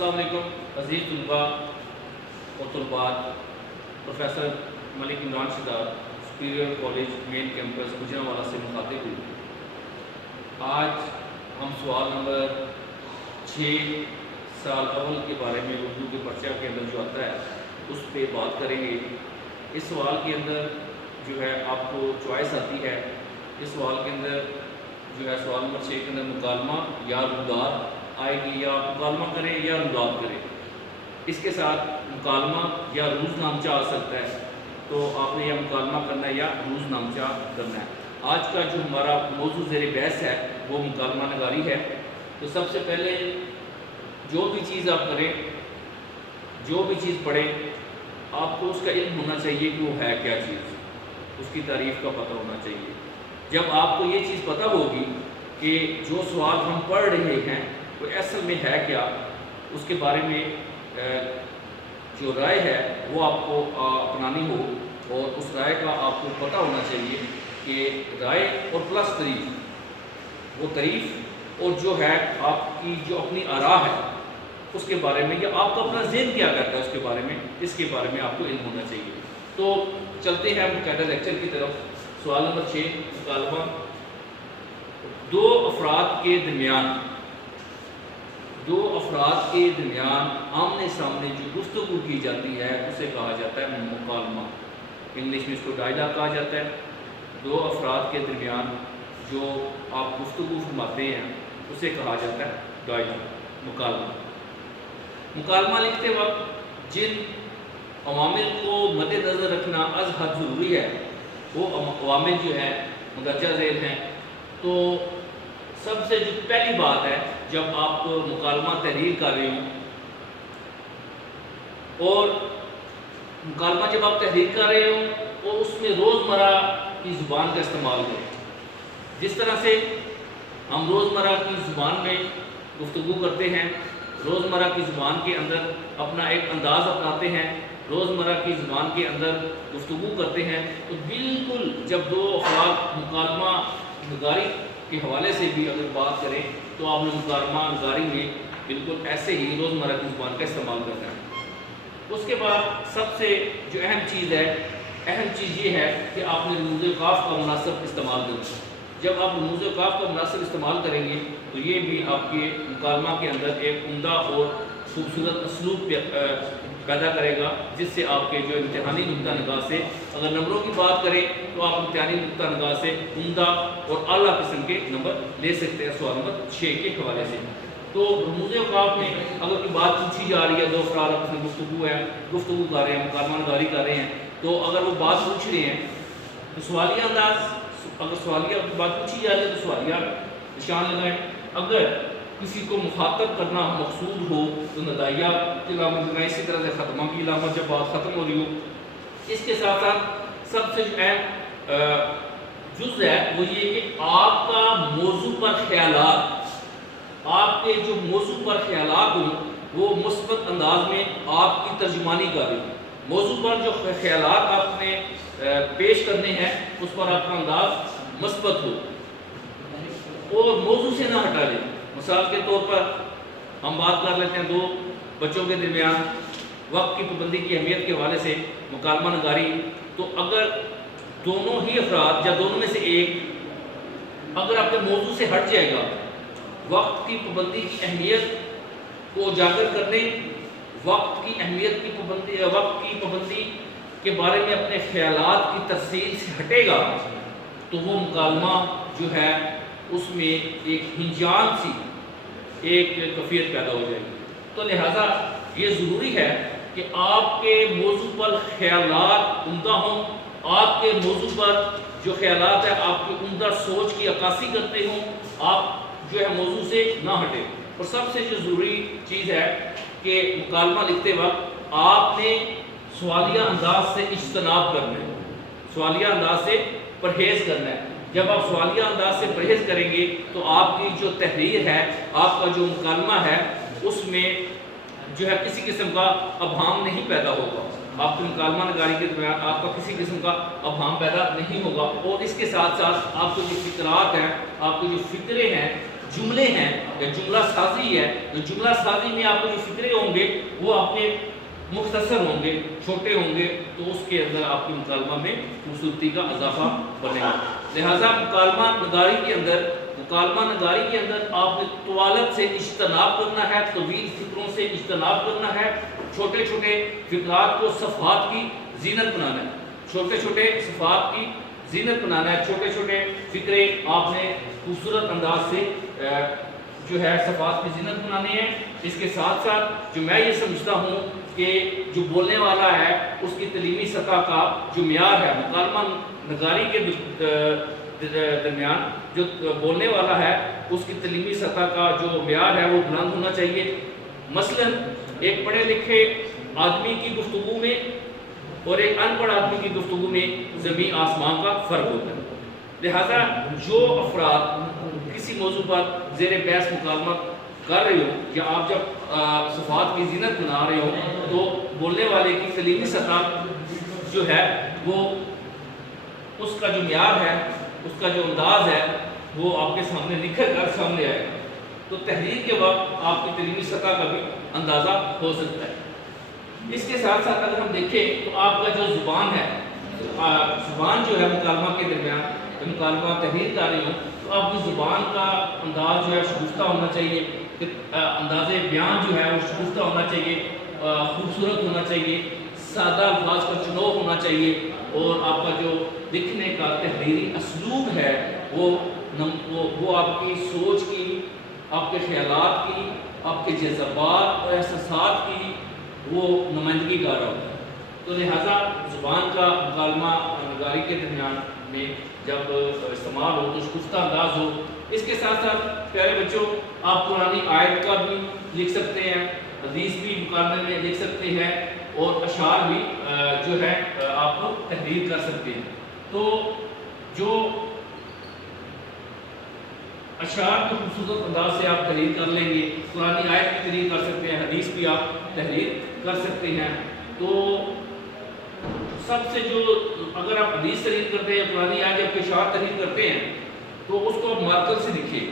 السلام علیکم عزیز طلباء اور طلبات، پروفیسر ملک عمران شداد سپیریئر کالج مین کیمپس گوجرانوالہ سے مخاطب ہوں۔ آج ہم سوال نمبر 6 سال اول کے بارے میں اردو کے پرچہ کے اندر جو آتا ہے اس پہ بات کریں گے۔ اس سوال کے اندر جو ہے آپ کو چوائس آتی ہے۔ اس سوال کے اندر جو ہے سوال نمبر 6 کے اندر مکالمہ یا روداد آئے گی، یا مکالمہ کریں یا روداد کریں۔ اس کے ساتھ مکالمہ یا روز نامچہ آ سکتا ہے، تو آپ نے یا مکالمہ کرنا ہے یا روز نامچہ کرنا ہے۔ آج کا جو ہمارا موضوع زیر بحث ہے وہ مکالمہ نگاری ہے۔ تو سب سے پہلے جو بھی چیز آپ کریں، جو بھی چیز پڑھیں، آپ کو اس کا علم ہونا چاہیے کہ وہ ہے کیا چیز، اس کی تعریف کا پتہ ہونا چاہیے۔ جب آپ کو یہ چیز پتہ ہوگی کہ جو سوال ہم پڑھ رہے ہیں وہ اصل میں ہے کیا، اس کے بارے میں جو رائے ہے وہ آپ کو اپنانی ہو، اور اس رائے کا آپ کو پتہ ہونا چاہیے کہ رائے اور پلس تعریف، وہ تعریف اور جو ہے آپ کی جو اپنی آراء ہے اس کے بارے میں، یا آپ کا اپنا ذہن کیا کرتا ہے اس کے بارے میں، اس کے بارے میں آپ کو علم ہونا چاہیے۔ تو چلتے ہیں مقاعدہ لیکچر کی طرف۔ سوال نمبر 6 مکالمہ۔ دو افراد کے درمیان آمنے سامنے جو گفتگو کی جاتی ہے اسے کہا جاتا ہے مکالمہ۔ انگلش میں اس کو ڈائلاگ کہا جاتا ہے۔ دو افراد کے درمیان جو آپ گفتگو فرماتے ہیں اسے کہا جاتا ہے ڈائلاگ، مکالمہ۔ مکالمہ لکھتے وقت جن عوامل کو مد نظر رکھنا از حد ضروری ہے وہ عوامل جو ہے مندرجہ ذیل ہیں۔ تو سب سے جو پہلی بات ہے، جب آپ مکالمہ تحریر کر رہے ہوں، اور مکالمہ جب آپ تحریر کر رہے ہوں اور اس میں روزمرہ کی زبان کا استعمال کریں۔ جس طرح سے ہم روزمرہ کی زبان میں گفتگو کرتے ہیں، روزمرہ کی زبان کے اندر اپنا ایک انداز اپناتے ہیں، روزمرہ کی زبان کے اندر گفتگو کرتے ہیں، تو بالکل جب دو افراد مکالمہ نگاری کے حوالے سے بھی اگر بات کریں تو آپ نے مکالمہ نگاری میں بالکل ایسے ہی روزمرہ کی زبان کا استعمال کرنا ہے۔ اس کے بعد سب سے جو اہم چیز یہ ہے کہ آپ نے رموز قاف کا مناسب استعمال کرنا ہے۔ جب آپ رموز قاف کا مناسب استعمال کریں گے تو یہ بھی آپ کے مکالمہ کے اندر ایک عمدہ اور خوبصورت اسلوب پیدا کرے گا، جس سے آپ کے جو امتحانی نقطہ نگاہ سے اگر نمبروں کی بات کریں تو آپ امتحانی نقطہ نگاہ سے عمدہ اور اعلیٰ قسم کے نمبر لے سکتے ہیں سوال نمبر 6 کے حوالے سے۔ تو رموز اوقاف میں اگر کوئی بات پوچھی جا رہی ہے، دو افراد آپس میں گفتگو کر رہے ہیں، مکالمہ نگاری کر رہے ہیں، تو اگر وہ بات پوچھ رہے ہیں تو سوالیہ انداز، اگر سوالیہ بات پوچھی جا رہی ہے تو سوالیہ نشان لگائیں۔ اگر کسی کو مخاطب کرنا مقصود ہو تو ندائیہ کی علامت لگائیں، اسی طرح سے ختمہ کی علامت جب بات ختم ہو رہی ہو۔ اس کے ساتھ ساتھ سب سے اہم جز ہے وہ یہ کہ آپ کا موضوع پر خیالات، آپ کے جو موضوع پر خیالات ہوں وہ مثبت انداز میں آپ کی ترجمانی کریں۔ موضوع پر جو خیالات آپ نے پیش کرنے ہیں اس پر آپ کا انداز مثبت ہو، اور موضوع سے نہ ہٹا لیں۔ مثال کے طور پر ہم بات کر لیتے ہیں دو بچوں کے درمیان وقت کی پابندی کی اہمیت کے حوالے سے مکالمہ نگاری۔ تو اگر دونوں ہی افراد یا دونوں میں سے ایک اگر آپ کے موضوع سے ہٹ جائے گا، وقت کی پابندی کی اہمیت کو اجاگر کرنے، وقت کی پابندی کے بارے میں اپنے خیالات کی تفصیل سے ہٹے گا، تو وہ مکالمہ جو ہے اس میں ایک ہنجان سی ایک کیفیت پیدا ہو جائے گی۔ تو لہٰذا یہ ضروری ہے کہ آپ کے موضوع پر خیالات عمدہ ہوں، آپ کے موضوع پر جو خیالات ہیں آپ کی عمدہ سوچ کی عکاسی کرتے ہوں، آپ جو ہے موضوع سے نہ ہٹے۔ اور سب سے جو ضروری چیز ہے کہ مکالمہ لکھتے وقت آپ نے سوالیہ انداز سے اجتناب کرنا ہے، سوالیہ انداز سے پرہیز کرنا ہے۔ جب آپ سوالیہ انداز سے پرہیز کریں گے تو آپ کی جو تحریر ہے، آپ کا جو مکالمہ ہے، اس میں جو ہے کسی قسم کا ابہام نہیں پیدا ہوگا۔ آپ کی مکالمہ نگاری کے درمیان آپ کا کسی قسم کا ابہام پیدا نہیں ہوگا، اور اس کے ساتھ ساتھ آپ کو جو فکرات ہیں، آپ کے جو فکرے ہیں جملے ہیں یا جملہ سازی ہے، تو جملہ سازی میں آپ کو جو فکرے ہوں گے وہ آپ کے مختصر ہوں گے، چھوٹے ہوں گے، تو اس کے اندر آپ کی مکالمہ میں خوبصورتی کا اضافہ بنے گا۔ لہٰذا مکالمہ نگاری کے اندر آپ نے طوالت سے اجتناب کرنا ہے، طویل فکروں سے اجتناب کرنا ہے، چھوٹے چھوٹے فقرات کو صفحات کی زینت بنانا ہے، چھوٹے چھوٹے صفحات کی زینت بنانا ہے، چھوٹے چھوٹے فکرے آپ نے خوبصورت انداز سے جو ہے صفحات کی زینت بنانے ہیں۔ اس کے ساتھ ساتھ جو میں یہ سمجھتا ہوں کہ جو بولنے والا ہے اس کی تعلیمی سطح کا جو معیار ہے، مکالمہ نگاری کے درمیان جو بولنے والا ہے اس کی تعلیمی سطح کا جو معیار ہے وہ بلند ہونا چاہیے۔ مثلاً ایک پڑھے لکھے آدمی کی گفتگو میں اور ایک ان پڑھ آدمی کی گفتگو میں زمین آسمان کا فرق ہوتا ہے۔ لہذا جو افراد کسی موضوع پر زیر بحث مکالمہ کر رہے ہو یا آپ جب صفحات کی زینت بنا رہے ہو تو بولنے والے کی تعلیمی سطح جو ہے وہ اس کا جو معیار ہے، اس کا جو انداز ہے وہ آپ کے سامنے نکھر کر سامنے آئے گا، تو تحریر کے وقت آپ کی تعلیمی سطح کا بھی اندازہ ہو سکتا ہے۔ اس کے ساتھ ساتھ اگر ہم دیکھیں تو آپ کا جو زبان ہے، زبان جو ہے مکالمہ کے درمیان جب مکالمہ تحریر کر رہے ہوں تو آپ کی زبان کا انداز جو ہے شگفتہ ہونا چاہیے، انداز بیان جو ہے وہ شگفتہ ہونا چاہیے، خوبصورت ہونا چاہیے، سادہ الفاظ کا چناؤ ہونا چاہیے، اور آپ کا جو لکھنے کا تحریری اسلوب ہے وہ آپ کی سوچ کی، آپ کے خیالات کی، آپ کے جذبات اور احساسات کی وہ نمائندگی کر رہا ہوتا ہے۔ تو لہٰذا زبان کا مکالمہ نگاری کے درمیان میں جب استعمال ہو تو شگفتہ انداز ہو۔ اس کے ساتھ ساتھ پیارے بچوں، آپ قرآنی آیت کا بھی لکھ سکتے ہیں، حدیث بھی مکالمے میں لکھ سکتے ہیں، اور اشعار بھی جو ہے آپ تحریر کر سکتے ہیں۔ تو جو اشعار کو خوبصورت انداز سے آپ تحریر کر لیں گے، قرآنی آیت بھی تحریر کر سکتے ہیں، حدیث بھی آپ تحریر کر سکتے ہیں۔ تو سب سے جو اگر آپ حدیث تحریر کرتے ہیں، قرآنی آیت جب اشعار تحریر کرتے ہیں تو اس کو مارکر سے لکھیں،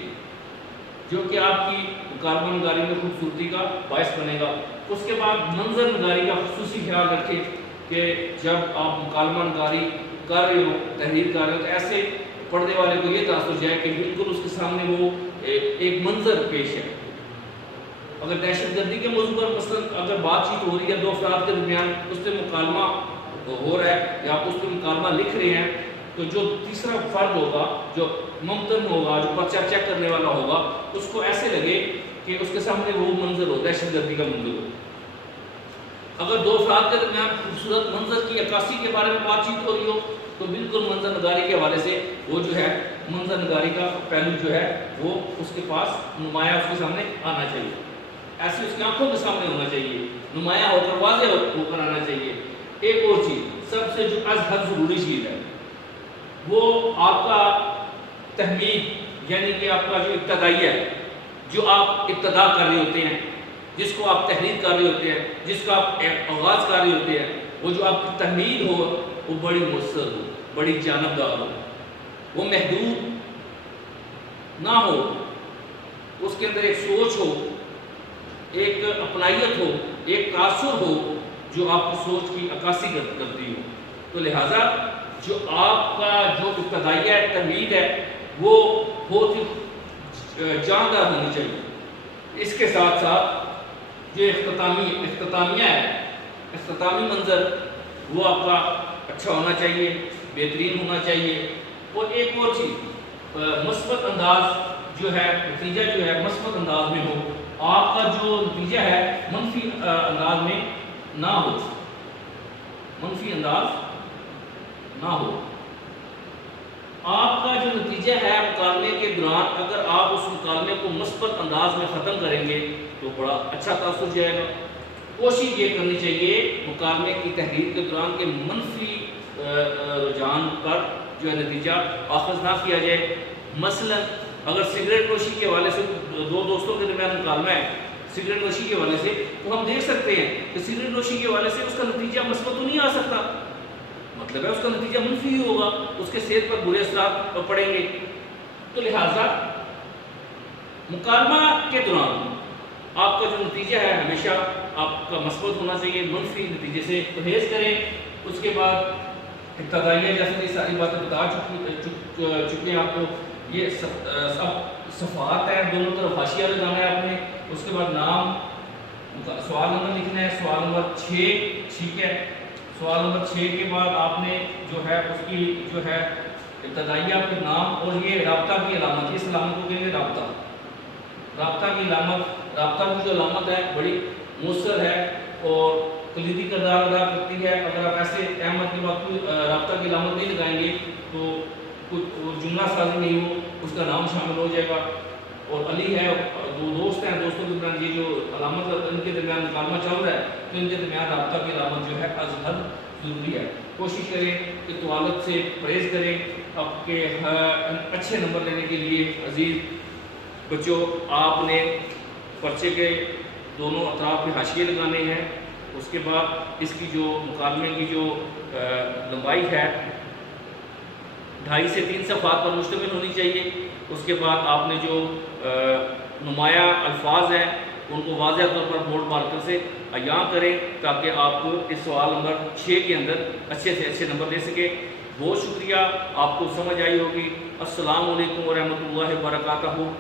جو کہ آپ کی مکالمہ نگاری میں خوبصورتی کا باعث بنے گا۔ اس کے بعد منظر نگاری کا خصوصی خیال رکھیں کہ جب آپ مکالمہ نگاری کر رہے ہو، تحریر کر رہے ہو، تو ایسے پڑھنے والے کو یہ تاثر جائے کہ بالکل اس کے سامنے وہ ایک منظر پیش ہے۔ اگر دہشت گردی کے موضوع پر مثلاً اگر بات چیت ہو رہی ہے دو افراد کے درمیان، اس پہ مکالمہ ہو رہا ہے یا آپ اس پہ مکالمہ لکھ رہے ہیں، تو جو تیسرا فرد ہوگا، جو ممتن ہوگا، جو پرچہ چیک کرنے والا ہوگا، اس کو ایسے لگے کہ اس کے سامنے وہ منظر ہو، دہشت گردی کا منظر ہو۔ اگر دو افراد کے درمیان خوبصورت منظر کی عکاسی کے بارے میں بات چیت ہو رہی ہو تو بالکل منظر نگاری کے حوالے سے وہ جو ہے منظر نگاری کا پہلو جو ہے وہ اس کے پاس نمایاں اس کے سامنے آنا چاہیے، ایسے اس کی آنکھوں کے سامنے ہونا چاہیے، نمایاں ہو کر واضح ہو کر آنا چاہیے۔ ایک اور چیز سب سے جو از حد ضروری چیز ہے وہ آپ کا تحمید، یعنی کہ آپ کا جو ابتدائیہ ہے، جو آپ ابتدا کر رہے ہوتے ہیں، جس کو آپ تحریر کر رہے ہوتے ہیں، جس کا آپ آغاز کر رہے ہوتے ہیں، وہ جو آپ کی تحمید ہو وہ بڑی مؤثر ہو، بڑی جانبدار ہو، وہ محدود نہ ہو، اس کے اندر ایک سوچ ہو، ایک اپنائیت ہو، ایک تاثر ہو جو آپ کی سوچ کی عکاسی کرتی ہو۔ تو لہٰذا جو آپ کا جو ابتدائیہ تحمید ہے وہ بہت ہی جاندار ہونی چاہیے۔ اس کے ساتھ ساتھ جو اختتامیہ ہے، اختتامی منظر وہ آپ کا اچھا ہونا چاہیے، بہترین ہونا چاہیے۔ اور ایک اور چیز مثبت انداز جو ہے، نتیجہ جو ہے مثبت انداز میں ہو، آپ کا جو نتیجہ ہے منفی انداز میں نہ ہو، منفی انداز نہ ہو۔ آپ کا جو نتیجہ ہے مکالمے کے دوران اگر آپ اس مکالمے کو مثبت انداز میں ختم کریں گے تو بڑا اچھا تاثر جائے گا۔ کوشش یہ کرنی چاہیے مکالمے کی تحریر کے دوران کے منفی رجحان پر جو ہے نتیجہ آخذ نہ کیا جائے۔ مثلاً اگر سگریٹ نوشی کے حوالے سے دو دوستوں کے درمیان مکالمہ ہے سگریٹ نوشی کے حوالے سے، تو ہم دیکھ سکتے ہیں کہ سگریٹ نوشی کے حوالے سے اس کا نتیجہ مثبت تو نہیں آ سکتا، مطلب ہے اس کا نتیجہ منفی ہی ہوگا، اس کے صحت پر برے اثرات پڑیں گے۔ تو لہٰذا مکالمہ کے دوران آپ کا جو نتیجہ ہے ہمیشہ آپ کا مثبت ہونا چاہیے، منفی نتیجے سے پرہیز کریں۔ اس کے بعد ابتدائیہ جیسے یہ ساری باتیں بتا چکے ہیں آپ کو، یہ صفحات ہیں، دونوں طرف حاشیہ لگانا ہے آپ نے۔ اس کے بعد نام، سوال نمبر لکھنا ہے، سوال نمبر 6، ٹھیک ہے۔ سوال نمبر 6 کے بعد آپ نے جو ہے اس کی جو ہے ابتدائیہ پھر نام، اور یہ رابطہ کی علامت، اس علامت کو کہیں گے رابطہ۔ رابطہ کی علامت، رابطہ کی جو علامت ہے بڑی مؤثر ہے اور کلیدی کردار ادا کرتی ہے۔ اگر آپ ایسے احمد کے بعد کوئی رابطہ کی علامت نہیں لگائیں گے تو کچھ جملہ سازی نہیں ہو، اس کا نام شامل ہو جائے گا۔ اور علی ہے، دو دوست ہیں، دوستوں کے درمیان یہ جو علامت ان کے درمیان مکالمہ چل رہا ہے تو ان کے درمیان رابطہ کی علامت جو ہے از حد ضروری ہے۔ کوشش کریں کہ طوالت سے پرہیز کریں آپ کے اچھے نمبر لینے کے لیے۔ عزیز بچوں، آپ نے پرچے کے دونوں اطراف پہ حاشیے لگانے ہیں۔ اس کے بعد اس کی جو مکالمے کی جو لمبائی ہے 2.5 سے 3 صفحات پر مشتمل ہونی چاہیے۔ اس کے بعد آپ نے جو نمایاں الفاظ ہیں ان کو واضح طور پر بورڈ مارکر سے عیاں کریں تاکہ آپ اس سوال نمبر 6 کے اندر اچھے سے اچھے نمبر لے سکیں۔ بہت شکریہ، آپ کو سمجھ آئی ہوگی۔ السلام علیکم ورحمۃ اللہ وبرکاتہ۔